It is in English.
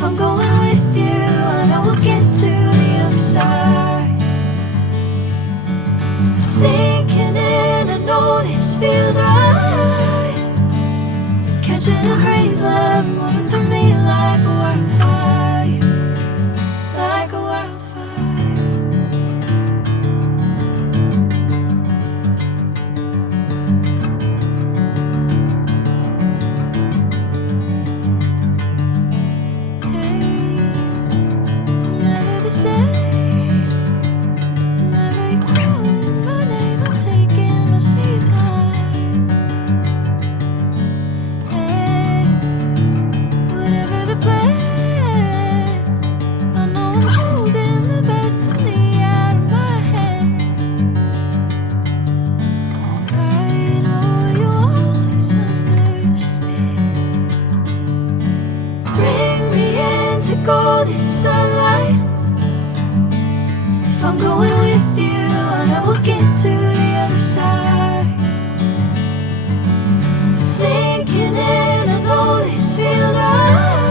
If I'm going with you, I know we'll get to the other side. Sinking in, I know this feels right. Catching a breeze, love moving through me like a wildfire, like a wildfire. Hey, I'm never the same. Whenever you're calling my name, I'm taking my sweet time. Hey, whatever the plan, I know I'm holding the best of me out of my hand. I know you'll always understand. Bring me into golden sunlight. If I'm going with you, I know we'll get to the other side. Sinking in, I know this feels right.